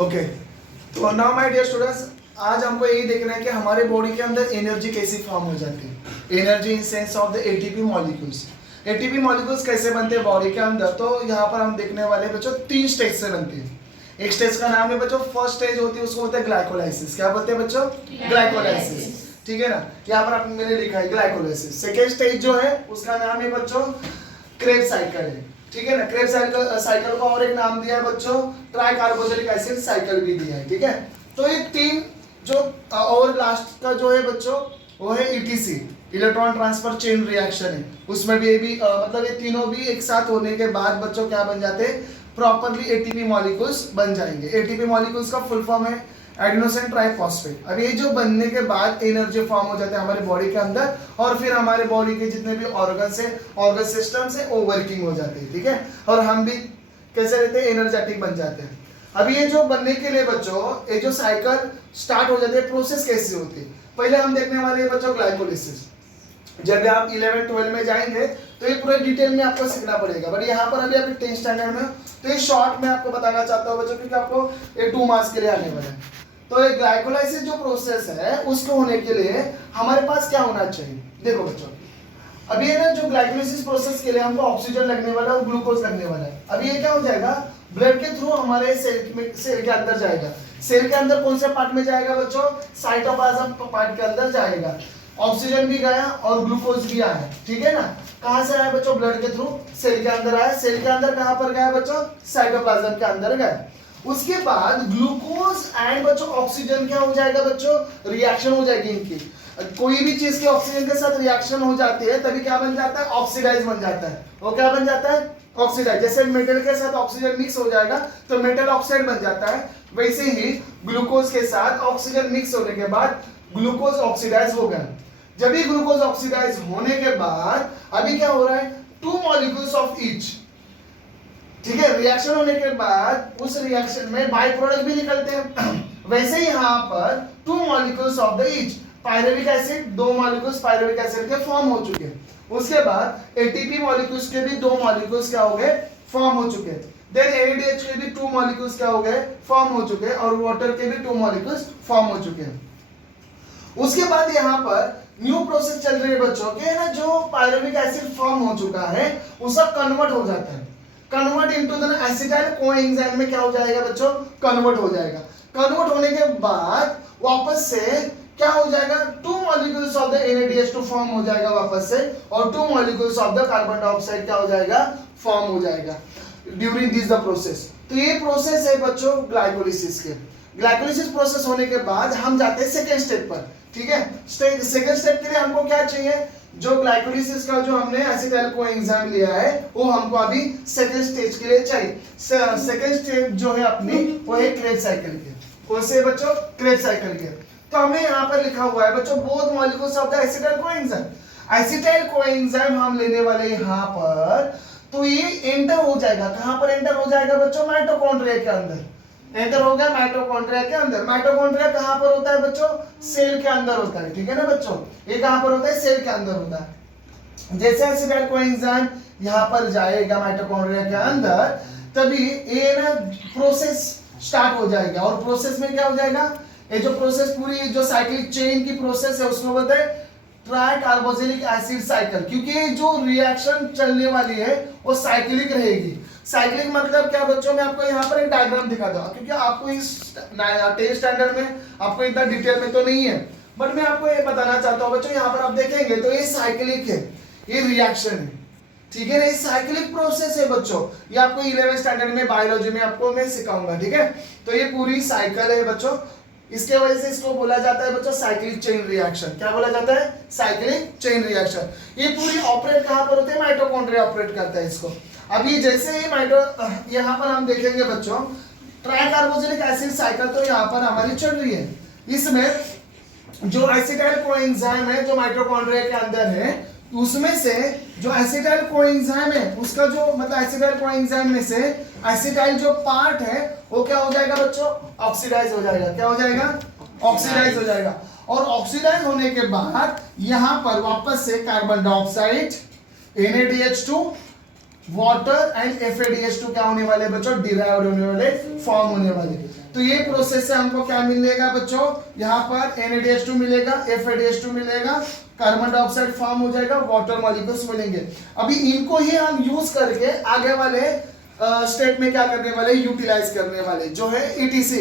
Okay, तो now my dear students, आज हमको यही देखना है कि हमारे बॉडी के अंदर एनर्जी कैसी फॉर्म हो जाती है। Energy in sense of the ATP molecules. ATP molecules कैसे बनते हैं बॉडी के अंदर, तो यहाँ पर हम देखने वाले बच्चों 3 स्टेज से बनती है। एक स्टेज का नाम है बच्चों, फर्स्ट स्टेज होती है उसको बोलते हैं ग्लाइकोलाइसिस। क्या बोलते हैं बच्चों? ग्लाइकोलाइसिस। ठीक है ना, यहाँ पर आप मैंने लिखा है ग्लाइकोलाइसिस। सेकेंड स्टेज जो है उसका नाम है बच्चों क्रेब्स साइकिल है। ठीक है ना, क्रेब्स साइकिल को और एक नाम दिया है बच्चों ट्राई कार्बोक्सिलिक एसिड साइकिल भी दिया है। ठीक है, तो ये 3 जो और लास्ट का जो है बच्चों वो है etc, electron transfer chain reaction है। उसमें भी ये भी मतलब ये तीनों भी एक साथ होने के बाद बच्चों क्या बन जाते हैं, प्रॉपर्ली एटीपी मॉलिक्यूल्स बन जाएंगे। एटीपी मॉलिक्यूल्स का फुल फॉर्म है एडेनोसिन ट्राइफॉस्फेट। अब ये जो बनने के बाद एनर्जी फॉर्म हो जाते हैं हमारे बॉडी के अंदर, और फिर हमारे बॉडी के जितने भी ऑर्गन्स है, ऑर्गन सिस्टम से वो वर्किंग हो जाते हैं। ठीक है, और हम भी कैसे रहते हैं, एनर्जेटिक बन जाते हैं। अब ये जो बनने के लिए बच्चों ये जो साइकिल स्टार्ट हो जाती है, प्रोसेस कैसी होती है, पहले हम देखने वाले हैं बच्चों ग्लाइकोलिसिस। जब आप 11-12 में जाएंगे तो ये पूरे डिटेल में आपको सीखना पड़ेगा, बट यहाँ पर अभी आप 10th स्टैंडर्ड में, तो ये शॉर्ट में आपको बताना चाहता हूँ बच्चों, क्योंकि आपको ये 2 मार्क्स के लिए आने वाला है। तो ये ग्लाइकोलाइसिस जो प्रोसेस है उसको होने के लिए हमारे पास क्या होना चाहिए, देखो बच्चों, अभी ये ना जो ग्लाइकोलाइसिस प्रोसेस के लिए हमको ऑक्सीजन लगने वाला है और ग्लूकोज लगने वाला है। अभी ये क्या हो जाएगा, ब्लड के थ्रू हमारे सेल के अंदर जाएगा। सेल के अंदर कौन से पार्ट में जाएगा बच्चों, साइटोप्लाज्म पार्ट के अंदर जाएगा। ऑक्सीजन भी गया और ग्लूकोज भी आया। ठीक है ना, कहां से आया बच्चों, ब्लड के थ्रू सेल के अंदर आया। सेल के अंदर कहां पर गया बच्चों, साइटोप्लाज्म के अंदर गया। उसके बाद ग्लूकोज एंड बच्चों ऑक्सीजन क्या हो जाएगा बच्चों, रिएक्शन हो जाएगी इनकी। कोई भी चीज के ऑक्सीजन के साथ रिएक्शन हो जाती है तभी क्या बन जाता है, ऑक्सीडाइज बन जाता है। वो क्या बन जाता है, ऑक्सीडाइज। जैसे मेटल के साथ ऑक्सीजन मिक्स हो जाएगा तो मेटल ऑक्साइड बन जाता है, वैसे ही ग्लूकोज के साथ ऑक्सीजन मिक्स होने के बाद ग्लूकोज ऑक्सीडाइज हो गया। जब ये ग्लूकोज ऑक्सीडाइज होने के बाद अभी क्या हो रहा है, 2 मॉलिक्यूल्स ऑफ ईच। ठीक है, रिएक्शन होने के बाद उस रिएक्शन में बाय प्रोडक्ट भी निकलते हैं। वैसे ही यहाँ पर 2 molecules of the each, pyruvic acid 2 molecules pyruvic acid के फॉर्म हो चुके हैं। उसके बाद एटीपी मॉलिक्यूल्स के भी 2 मॉलिक्यूल्स क्या हो गए, फॉर्म हो चुके हैं। देन एनएडीएच के भी 2 मॉलिक्यूल्स क्या हो गए, फॉर्म हो चुके हैं, और वाटर के भी 2 मॉलिक्यूल्स फॉर्म हो चुके हैं। उसके बाद यहाँ पर न्यू प्रोसेस चल रही है बच्चों के ना, जो पायरुविक एसिड फॉर्म हो चुका है उसका कन्वर्ट हो जाता है। Convert into the acetyl coenzyme में क्या हो जाएगा बच्चों, कन्वर्ट हो जाएगा। कन्वर्ट होने के बाद वापस से क्या हो जाएगा, 2 molecules of the NaDH2 form हो जाएगा वापस से, और 2 molecules of the carbon dioxide क्या हो जाएगा, फॉर्म हो जाएगा ड्यूरिंग दिस द प्रोसेस। तो ये प्रोसेस है बच्चों ग्लाइकोलिसिस के। ग्लाइकोलिसिस प्रोसेस होने के बाद हम जाते हैं सेकेंड स्टेप पर। ठीक है, सेकेंड स्टेप के लिए हमको क्या चाहिए, जो ग्लाइकोलिसिस का जो हमने एसिटाइल कोएंजाइम लिया है वो हमको अभी सेकेंड स्टेज के लिए चाहिए। सेकेंड स्टेज जो है अपनी वो है क्रेब्स साइकिल के। कौन से बच्चों, क्रेब्स साइकिल के। तो हमें यहाँ पर लिखा हुआ है बच्चों both molecules of the acetyl coenzyme. Acetyl coenzyme हम लेने वाले यहाँ पर, तो ये एंटर हो जाएगा, कहां पर एंटर हो जाएगा बच्चों, माइटोकॉन्ड्रिया के अंदर एंटर हो गया, माइटोकॉन्ड्रिया के अंदर। माइटोकॉन्ड्रिया कहां पर होता है बच्चों, सेल के अंदर होता है। ठीक है ना बच्चों, ये कहां पर होता है, सेल के अंदर होता है। जैसे एसिटाइल कोएंजाइम यहां पर जाएगा माइटोकॉन्ड्रिया के अंदर, तभी ये ना प्रोसेस स्टार्ट हो जाएगा। और प्रोसेस में क्या हो जाएगा, ये जो प्रोसेस पूरी जो साइक्लिक चेन की प्रोसेस है उसको बोलते हैं ट्राई कार्बोक्सिलिक एसिड साइकिल, क्योंकि जो रिएक्शन चलने वाली है वो साइक्लिक रहेगी। साइक्लिक मतलब क्या बच्चों, मैं आपको यहाँ पर एक डायग्राम दिखाता हूँ, क्योंकि आपको इस 10th स्टैंडर्ड में आपको इतना डिटेल में तो नहीं है, बट मैं आपको ये बताना चाहता हूँ बच्चों, यहाँ पर आप देखेंगे तो ये साइक्लिक है, ये रिएक्शन है। ठीक है ना, ये साइक्लिक प्रोसेस है बच्चों, ये आपको 11th स्टैंडर्ड में बायोलॉजी में आपको मैं सिखाऊंगा। ठीक है, तो ये पूरी साइकिल है बच्चों, इसके वजह से इसको बोला जाता है बच्चों साइक्लिक चेन रिएक्शन। क्या बोला जाता है, साइक्लिक चेन रिएक्शन। ये पूरी ऑपरेट कहां पर होते हैं, माइटोकॉन्ड्रिया ऑपरेट करता है इसको। अभी जैसे ही यहाँ पर हम देखेंगे बच्चों ट्राई कार्बोक्सिलिक एसिड साइकिल, तो यहाँ पर हमारी चल रही है। इसमें जो एसिटाइल कोएंजाइम है जो माइटोकॉन्ड्रिया के अंदर है, उसमें से जो एसिटाइल कोएंजाइम है उसका जो मतलब एसिटाइल कोएंजाइम में से एसिटाइल जो पार्ट है वो क्या हो जाएगा बच्चों, ऑक्सीडाइज हो जाएगा। क्या हो जाएगा, ऑक्सीडाइज हो जाएगा। और ऑक्सीडाइज होने के बाद यहाँ पर वापस से carbon dioxide, NaDH2, water and FADH2 क्या होने वाले बच्चों, डिराइव्ड होने वाले, फॉर्म होने वाले। तो तो ये प्रोसेस से हमको क्या मिलेगा बच्चों, यहाँ पर NaDH2 मिलेगा, FADH2 मिलेगा, कार्बन डाइऑक्साइड फॉर्म हो जाएगा, वाटर मॉलिक्यूल्स मिलेंगे। अभी इनको ही हम यूज करके आगे वाले स्टेप में क्या करने वाले, यूटिलाइज करने वाले, जो है ETC,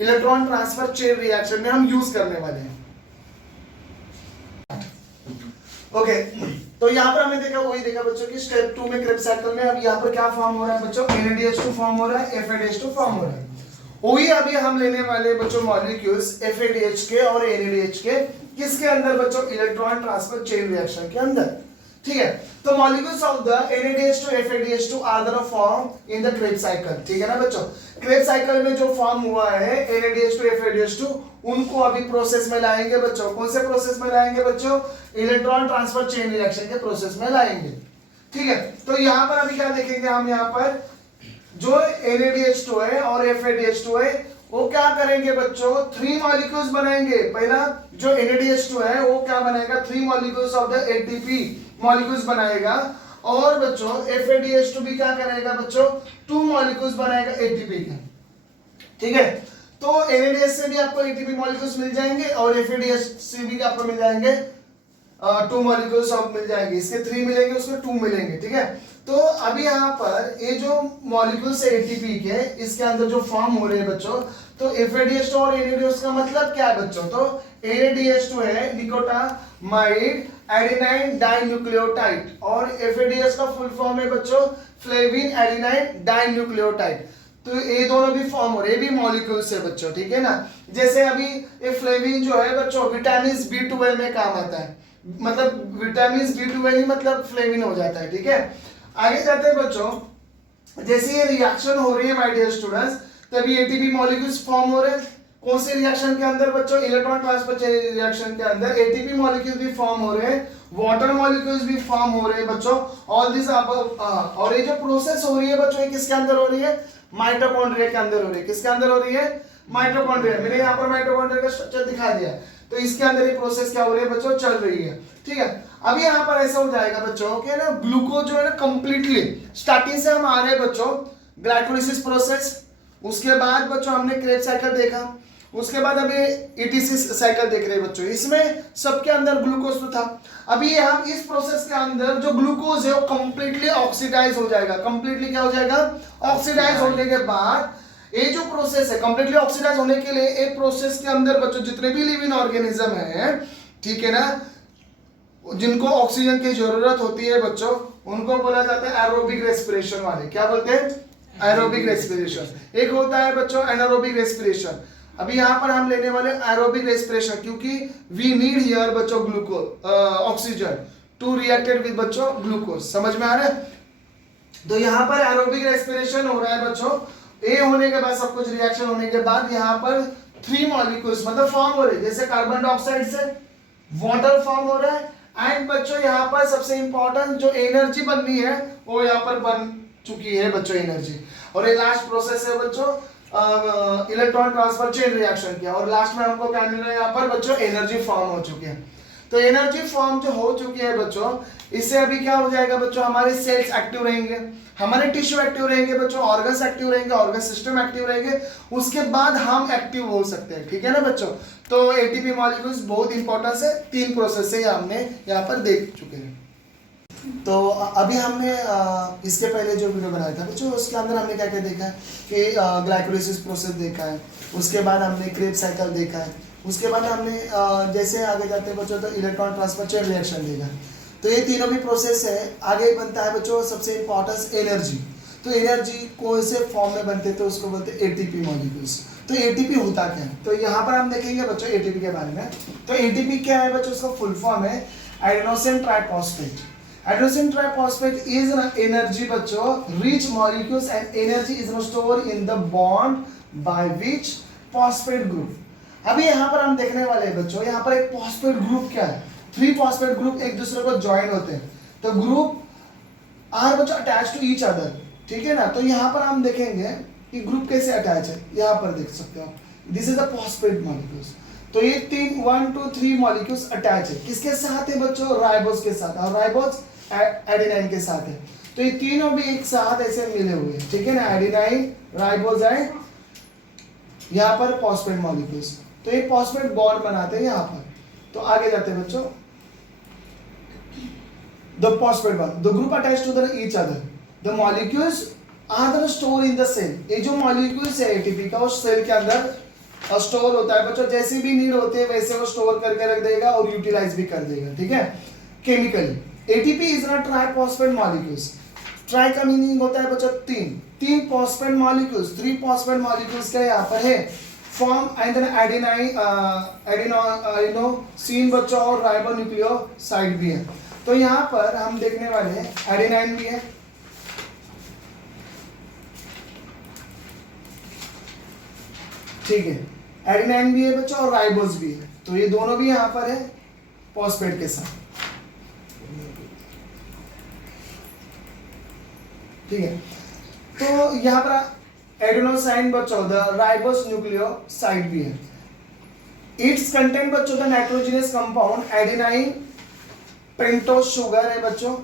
electron transfer chain reaction में हम यूज करने वाले हैं। ओके तो यहाँ पर हमने देखा, वही देखा बच्चों की स्टेप 2 में क्रेब्स साइकिल में अब यहाँ पर क्या फॉर्म हो रहा है बच्चों, NaDH2 फॉर्म हो रहा है, FADH2 फॉर्म हो रहा है। वही अभी हम लेने वाले बच्चों मॉलिक्यूल्स FADH के और NaDH के, किसके अंदर बच्चों, इलेक्ट्रॉन ट्रांसफर चेन रिएक्शन के अंदर, ठीक है। तो molecules of the NaDH2 FADH2 are the form in the Krebs cycle, ठीक है ना बच्चों। क्रेब्स साइकिल में जो फॉर्म हुआ है NaDH2 FADH2, उनको अभी प्रोसेस में लाएंगे बच्चों। कौन से प्रोसेस में लाएंगे बच्चों, इलेक्ट्रॉन ट्रांसफर चेन रिएक्शन के प्रोसेस में लाएंगे, ठीक है। तो यहाँ पर अभी क्या देखेंगे हम, यहाँ पर जो NaDH2 है और FADH2 है, वो क्या करेंगे बच्चों, 3 मॉलिक्यूल्स बनाएंगे। पहला जो NaDH2 है वो क्या बनाएगा, 3 molecules of the ATP molecules बनाएगा, और बच्चों FADH2 भी क्या करेगा बच्चों, 2 मॉलिक्यूल्स बनाएगा ATP के, ठीक है। तो NaDH से भी आपको ATP मॉलिक्यूल्स मिल जाएंगे और FADH से भी आपको मिल जाएंगे 2 मॉलिक्यूल्स ऑफ मिल जाएंगे, इसके 3 मिलेंगे, उसमें 2 मिलेंगे, ठीक है। तो अभी यहाँ पर ये जो मॉलिक्यूल्स है ATP के, इसके अंदर जो फॉर्म हो रहे हैं बच्चों, तो FADH2 और NaDH का मतलब क्या है बच्चों, तो NaDH2 है निकोटामाइड एडेनाइन डाइन्यूक्लियोटाइड, और FADH का फुल फॉर्म है बच्चों फ्लेविन एडेनाइन डाइन्यूक्लियोटाइड। तो ये दोनों भी फॉर्म हो रहे हैं, ये भी मॉलिक्यूल्स है बच्चों, ठीक है ना। जैसे अभी ये फ्लेविन जो है बच्चों विटामिन B12 में काम आता है, मतलब विटामिन B12 ही मतलब फ्लेविन हो जाता है, ठीक है। आगे जाते हैं बच्चों, जैसे ये रिएक्शन हो रही है माय डियर स्टूडेंट्स, तभी ATP मॉलिक्यूल्स फॉर्म हो रहे हैं। कौन से रिएक्शन के अंदर बच्चों, इलेक्ट्रॉन ट्रांसफर चेन रिएक्शन के अंदर ATP मॉलिक्यूल्स भी फॉर्म हो रहे हैं, वाटर मॉलिक्यूल्स भी फॉर्म हो रहे हैं बच्चों। ऑल दिस और ये जो प्रोसेस हो रही है बच्चों, ये किसके अंदर हो रही है, माइटोकॉन्ड्रिया के अंदर हो रही है। किसके अंदर हो रही है, माइटोकॉन्ड्रिया। मैंने यहाँ पर माइटोकॉन्ड्रिया का स्ट्रक्चर दिखा दिया, तो इसके अंदर ये प्रोसेस क्या हो रही है बच्चों, चल रही है, ठीक है। अभी यहाँ पर ऐसा हो जाएगा बच्चों कि ना ग्लूकोज जो है ना कंप्लीटली स्टार्टिंग से हम आ रहे हैं बच्चों ग्लाइकोलिसिस प्रोसेस, उसके बाद बच्चों हमने क्रेब्स साइकिल देखा, उसके बाद अभी ETC साइकिल देख रहे हैं बच्चों, इसमें सबके अंदर ग्लूकोज तो था। अभी हम इस प्रोसेस के अंदर जो ग्लूकोज है वो कंप्लीटली ऑक्सीडाइज हो जाएगा। कंप्लीटली क्या हो जाएगा, ऑक्सीडाइज होने के बाद ये जो प्रोसेस है कंप्लीटली ऑक्सीडाइज होने के लिए एक प्रोसेस के अंदर बच्चों जितने भी लिविंग ऑर्गेनिज्म है, ठीक है ना, जिनको ऑक्सीजन की जरूरत होती है बच्चों, उनको बोला जाता है एरोबिक रेस्पिरेशन वाले। क्या बोलते हैं, एरोबिक रेस्पिरेशन। एक होता है बच्चों एनारोबिक रेस्पिरेशन। अभी यहाँ पर हम लेने वाले एरोबिक रेस्पिरेशन, क्योंकि वी नीड हियर बच्चों glucose oxygen to reacted with बच्चों ग्लूकोज। समझ में आ रहा है। तो यहाँ पर एरोबिक रेस्पिरेशन हो रहा है बच्चों, ए होने के बाद सब कुछ रिएक्शन होने के बाद यहाँ पर 3 मॉलिक्यूल्स मतलब फॉर्म हो रहे हैं, जैसे कार्बन डाइऑक्साइड से वाटर फॉर्म हो रहा है। एंड बच्चों यहाँ पर सबसे इंपॉर्टेंट जो एनर्जी बननी है वो यहाँ पर बन चुकी है बच्चों एनर्जी। और ये लास्ट प्रोसेस है बच्चों इलेक्ट्रॉन ट्रांसफर चेन रिएक्शन किया, और लास्ट में हमको क्या मिल रहा है यहाँ पर बच्चों, एनर्जी फॉर्म हो चुकी है। तो एनर्जी फॉर्म जो हो चुकी है बच्चों, इससे अभी क्या हो जाएगा बच्चों, हमारे सेल्स एक्टिव रहेंगे, हमारे टिश्यू एक्टिव रहेंगे बच्चों, ऑर्गन्स एक्टिव रहेंगे, ऑर्गन सिस्टम एक्टिव रहेंगे, उसके बाद हम एक्टिव हो सकते हैं, ठीक है ना बच्चों। तो ATP मॉलिक्यूल्स बहुत इंपॉर्टेंस है, 3 प्रोसेस से हमने यहाँ पर देख चुके हैं। तो अभी हमने इसके पहले जो वीडियो बनाया था बच्चों, उसके अंदर हमने क्या क्या देखा है कि ग्लाइकोलिसिस प्रोसेस देखा है, उसके बाद हमने क्रेब्स साइकिल देखा है, उसके बाद हमने जैसे आगे जाते हैं बच्चों तो इलेक्ट्रॉन ट्रांसफर चेन रिएक्शन देखा। तो ये तीनों भी प्रोसेस है। आगे बनता है बच्चों सबसे इंपॉर्टेंस एनर्जी। तो एनर्जी कौन से फॉर्म में बनते हैं, तो उसको बोलते हैं ATP मॉलिक्यूल्स। तो ATP होता क्या है, तो यहाँ पर हम देखेंगे बच्चों ATP के बारे में। तो ATP क्या है बच्चों, उसका फुल फॉर्म है adenosine triphosphate. Adenosine triphosphate is an energy बच्चों rich molecules and energy is stored in the bond by which phosphate group। अभी यहाँ पर हम देखने वाले हैं बच्चों, यहाँ पर एक phosphate group क्या है, 3 phosphate group एक दूसरे को ज्वाइन होते हैं, तो ग्रुप आर बच्चों अटैच टू ईच अदर, ठीक है ना। तो यहाँ पर हम देखेंगे कि ग्रुप कैसे अटैच है, यहाँ पर देख सकते हो, this is the phosphate molecules। तो ये 1 2 3 मॉलिक्यूल्स अटैच है, किसके साथ है बच्चों, राइबोस के साथ, और राइबोस एडेनाइन के साथ है। तो ये तीनों भी एक साथ ऐसे मिले हुए हैं, ठीक है ना, एडेनाइन, राइबोस एंड यहाँ पर फॉस्फेट मॉलिक्यूल्स, तो ये फॉस्फेट बॉन्ड बनाते हैं यहाँ पर। तो आगे जाते हैं बच्चों, the phosphate bond, the group attached to the each other, the molecules are stored in the cell। ये जो molecules है ATP का, उस सेल के अंदर स्टोर होता है बच्चों, जैसी भी नीड होती है वैसे वो स्टोर करके रख देगा और यूटिलाइज भी कर देगा, ठीक है। Chemically ATP is not triphosphate molecules. Try का मीनिंग होता है बच्चों तीन फॉस्फेट मॉलिक्यूल्स, 3 फॉस्फेट मॉलिक्यूल्स का यहाँ पर है फॉर्म, एंड देन एडिनोसिन बच्चों और राइबोन्यूक्लियोसाइड भी है। तो यहाँ पर हम देखने वाले हैं एडेनाइन भी है, ठीक है, एडेनाइन भी है बच्चों और राइबोस भी है। तो ये दोनों भी यहाँ पर है फॉस्फेट के साथ, ठीक है। तो यहाँ पर एडेनोसाइन बच्चों द राइबोस न्यूक्लियोसाइड भी है। इट्स कंटेंट बच्चों the nitrogenous compound adenine, pentose sugar है बच्चों,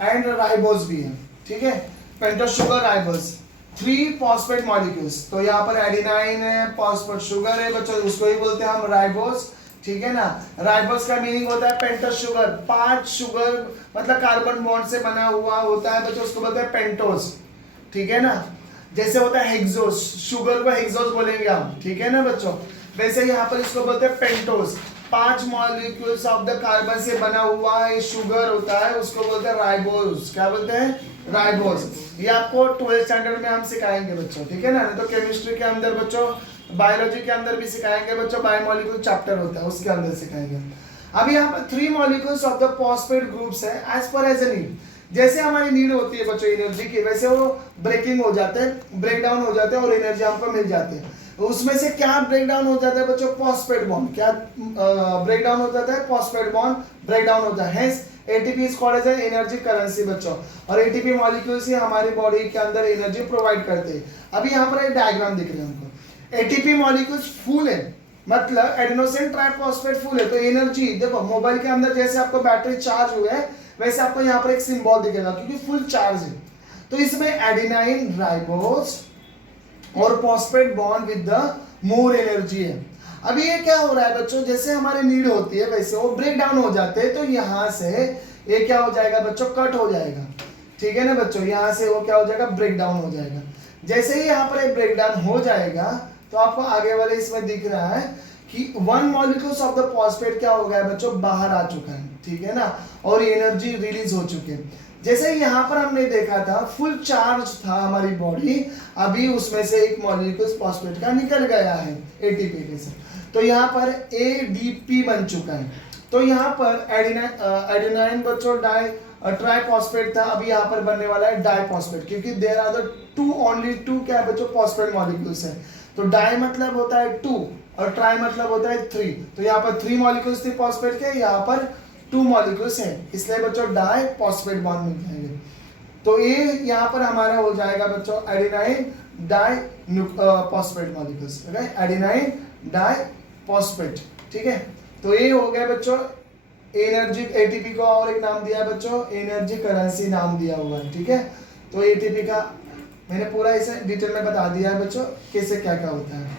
एंड राइबोस भी है, ठीक है। Pentose sugar, ribose, 3 phosphate molecules. तो यहाँ पर एडेनाइन है, फॉस्फेट शुगर है बच्चों, उसको ही बोलते हैं हम राइबोस, ठीक है ना। राइबोस का मीनिंग होता है पेंटोस शुगर, 5 शुगर मतलब कार्बन बॉन्ड से बना हुआ होता है बच्चों, उसको बोलते हैं पेंटोस, ठीक है ना। जैसे होता है हेक्सोस, शुगर को हेक्सोस बोलेंगे हम, ठीक है ना बच्चों। वैसे यहाँ पर इसको बोलते हैं pentose, 5 molecules of the carbon से बना हुआ ये शुगर होता है, उसको बोलते हैं राइबोस। क्या बोलते हैं? राइबोस। ये आपको 12th स्टैंडर्ड में हम सिखाएंगे बच्चों, ठीक है ना। नहीं तो केमिस्ट्री के अंदर बच्चों, बायोलॉजी के अंदर भी सिखाएंगे बच्चों, बायोमोलिक्यूल चैप्टर होता है उसके अंदर सिखाएंगे। अभी यहाँ पर 3 molecules of the phosphate groups है as per as a need. जैसे हमारी नीड होती है बच्चों एनर्जी की, वैसे वो ब्रेकिंग हो जाते हैं, ब्रेक डाउन हो जाते हैं और एनर्जी हमको मिल जाती है। उसमें से क्या ब्रेक डाउन हो जाता है बच्चों? Phosphate bond. क्या ब्रेक डाउन हो जाता है? फॉस्फेट बॉन्ड ब्रेक डाउन होता है। Hence ATP is called as energy currency बच्चों। और एटीपी मॉलिक्यूल्स ही हमारी बॉडी के अंदर एनर्जी प्रोवाइड करते हैं। अभी यहाँ पर एक डायग्राम दिख रहा है हमको, एटीपी मॉलिक्यूल्स फुल है, मतलब एडेनोसिन ट्राइफॉस्फेट फुल है। तो एनर्जी देखो, मोबाइल के अंदर जैसे आपको बैटरी चार्ज हुआ है वैसे आपको यहाँ पर एक सिंबल दिखेगा क्योंकि फुल चार्ज है। तो इसमें एडेनाइन, राइबोस और phosphate bond with the more energy है। अभी ये क्या हो रहा है बच्चों, जैसे हमारी नीड होती है वैसे वो ब्रेक डाउन हो जाते हैं। तो यहाँ से ये क्या हो जाएगा बच्चों? कट हो जाएगा, ठीक है ना बच्चों। यहाँ से वो क्या हो जाएगा? ब्रेक डाउन हो जाएगा। जैसे ही यहाँ पर एक ब्रेक डाउन हो जाएगा तो आपको आगे वाले इसमें दिख रहा है कि 1 मॉलिक्यूल्स ऑफ द फॉस्फेट क्या हो गया बच्चों? बाहर आ चुका है, ठीक है ना, और एनर्जी रिलीज हो चुकी है। जैसे यहाँ पर हमने देखा था फुल चार्ज था हमारी बॉडी, अभी उसमें से एक मॉलिक्यूल फॉस्फेट का निकल गया है एटीपी के साथ। तो यहाँ पर एडीपी बन चुका है। तो यहाँ पर एडेनाइन बच्चों ट्राइफॉस्फेट था, अभी यहाँ पर बनने वाला है डाइफॉस्फेट, क्योंकि there are the only two क्या बच्चों? फॉस्फेट मॉलिक्यूल्स है। तो डाई मतलब होता है 2 और ट्राई मतलब होता है 3। तो यहाँ पर 3 मॉलिक्यूल्स थे फॉस्फेट के, यहाँ पर 2 मॉलिक्यूल्स हैं, इसलिए बच्चों डाई फॉस्फेट बॉन्ड मिल जाएंगे। तो ये यहाँ पर हमारा हो जाएगा बच्चों adenine di phosphate molecules, adenine di phosphate, ठीक है। तो ये हो गया बच्चों एनर्जी। एटीपी को और एक नाम दिया है बच्चों, एनर्जी करेंसी नाम दिया हुआ है, ठीक है। तो एटीपी का मैंने पूरा इसे डिटेल में बता दिया है बच्चों कैसे क्या क्या होता है।